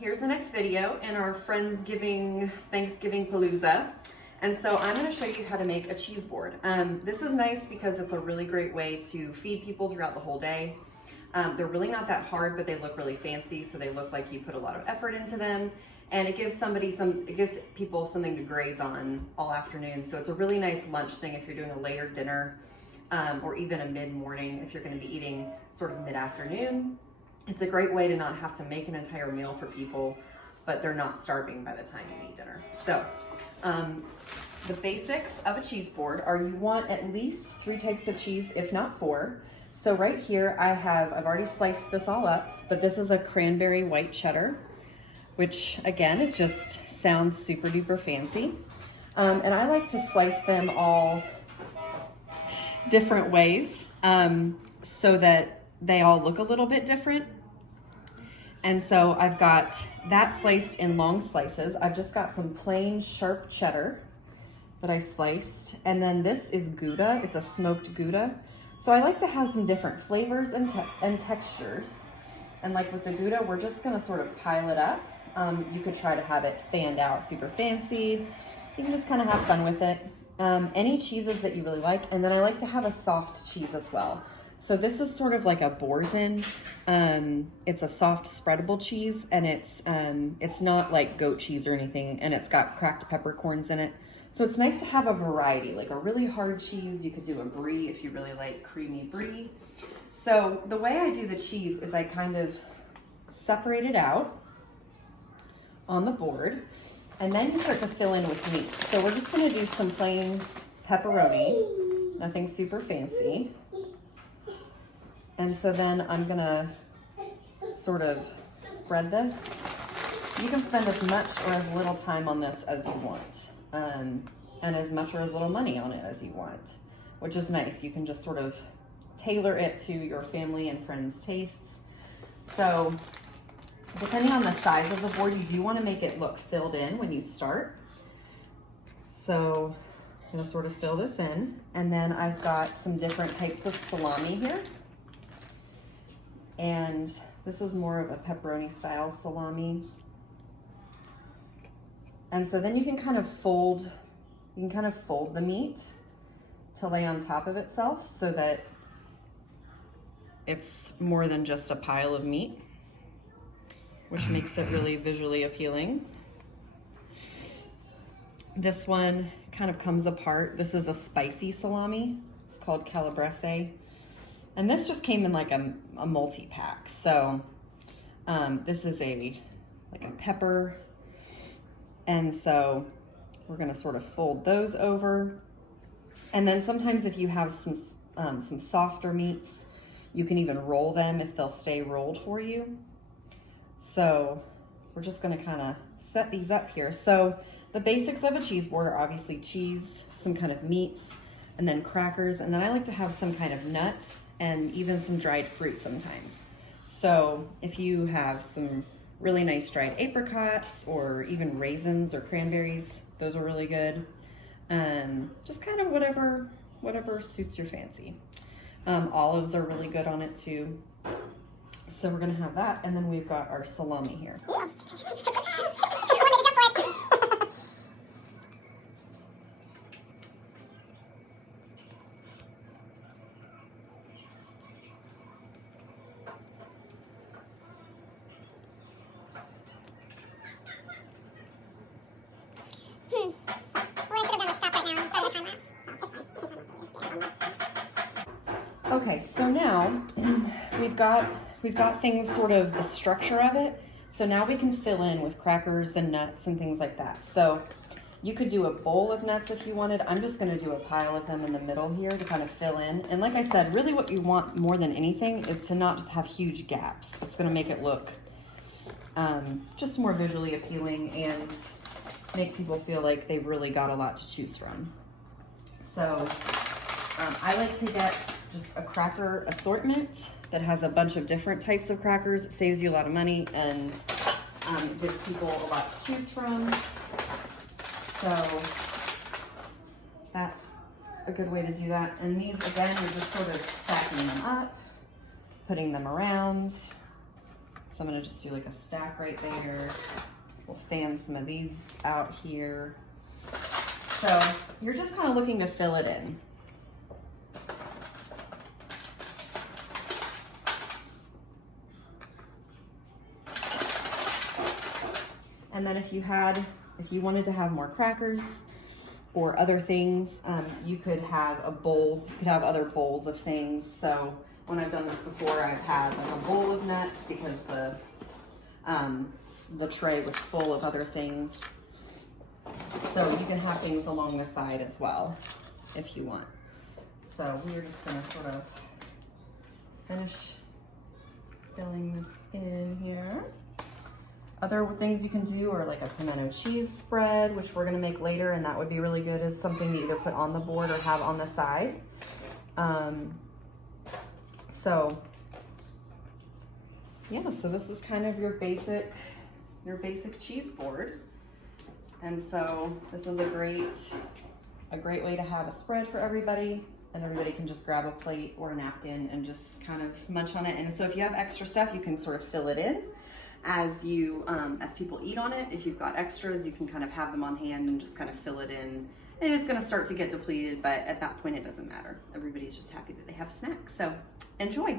Here's the next video in our Friendsgiving Thanksgiving Palooza. And so I'm gonna show you how to make a cheese board. This is nice because it's a really great way to feed people throughout the whole day. They're really not that hard, but they look really fancy, so they look like you put a lot of effort into them. And it gives people something to graze on all afternoon. So it's a really nice lunch thing if you're doing a later dinner, or even a mid-morning if you're gonna be eating sort of mid-afternoon. It's a great way to not have to make an entire meal for people, but they're not starving by the time you eat dinner. So, the basics of a cheese board are you want at least 3 types of cheese, if not 4. So right here I've already sliced this all up, but this is a cranberry white cheddar, which again sounds super duper fancy. And I like to slice them all different ways so that they all look a little bit different. And so I've got that sliced in long slices. I've just got some plain sharp cheddar that I sliced. And then this is Gouda. It's a smoked Gouda. So I like to have some different flavors and textures. And like with the Gouda, we're just gonna sort of pile it up. You could try to have it fanned out super fancy. You can just kind of have fun with it. Any cheeses that you really like. And then I like to have a soft cheese as well. So this is sort of like a Boursin. It's a soft spreadable cheese, and it's not like goat cheese or anything, and it's got cracked peppercorns in it. So it's nice to have a variety, like a really hard cheese. You could do a brie if you really like creamy brie. So the way I do the cheese is I kind of separate it out on the board, and then you start to fill in with meat. So we're just gonna do some plain pepperoni, nothing super fancy. And so then I'm gonna sort of spread this. You can spend as much or as little time on this as you want, and as much or as little money on it as you want, which is nice. You can just sort of tailor it to your family and friends' tastes. So depending on the size of the board, you do wanna make it look filled in when you start. So I'm gonna sort of fill this in, and then I've got some different types of salami here. And this is more of a pepperoni style salami. And so then you can kind of fold the meat to lay on top of itself so that it's more than just a pile of meat, which makes it really visually appealing. This one kind of comes apart. This is a spicy salami. It's called calabrese. And this just came in like a multi-pack. So this is like a pepper. And so we're gonna sort of fold those over. And then sometimes if you have some softer meats, you can even roll them if they'll stay rolled for you. So we're just gonna kind of set these up here. So the basics of a cheese board are obviously cheese, some kind of meats, and then crackers. And then I like to have some kind of nut and even some dried fruit sometimes. So if you have some really nice dried apricots or even raisins or cranberries, those are really good. Just kind of whatever suits your fancy. Olives are really good on it too. So we're gonna have that, and then we've got our salami here. Okay, so now we've got things sort of the structure of it. So now we can fill in with crackers and nuts and things like that. So you could do a bowl of nuts if you wanted. I'm just gonna do a pile of them in the middle here to kind of fill in. And like I said, really what you want more than anything is to not just have huge gaps. It's gonna make it look just more visually appealing and make people feel like they've really got a lot to choose from. So I like to get just a cracker assortment that has a bunch of different types of crackers. It saves you a lot of money and gives people a lot to choose from. So that's a good way to do that. And these, again, you're just sort of stacking them up, putting them around. So I'm gonna just do like a stack right there. We'll fan some of these out here. So you're just kind of looking to fill it in. And then if you wanted to have more crackers or other things, you could have a bowl, you could have other bowls of things. So when I've done this before, I've had like a bowl of nuts because the tray was full of other things. So you can have things along the side as well if you want. So we're just gonna sort of finish filling this in here. Other things you can do are like a pimento cheese spread, which we're gonna make later, and that would be really good as something to either put on the board or have on the side. So yeah, so this is kind of your basic cheese board. And so this is a great way to have a spread for everybody, and everybody can just grab a plate or a napkin and just kind of munch on it. And so if you have extra stuff, you can sort of fill it in as people eat on it. If you've got extras, you can kind of have them on hand and just kind of fill it in. It is going to start to get depleted, but at that point it doesn't matter. Everybody's just happy that they have a snack. So enjoy.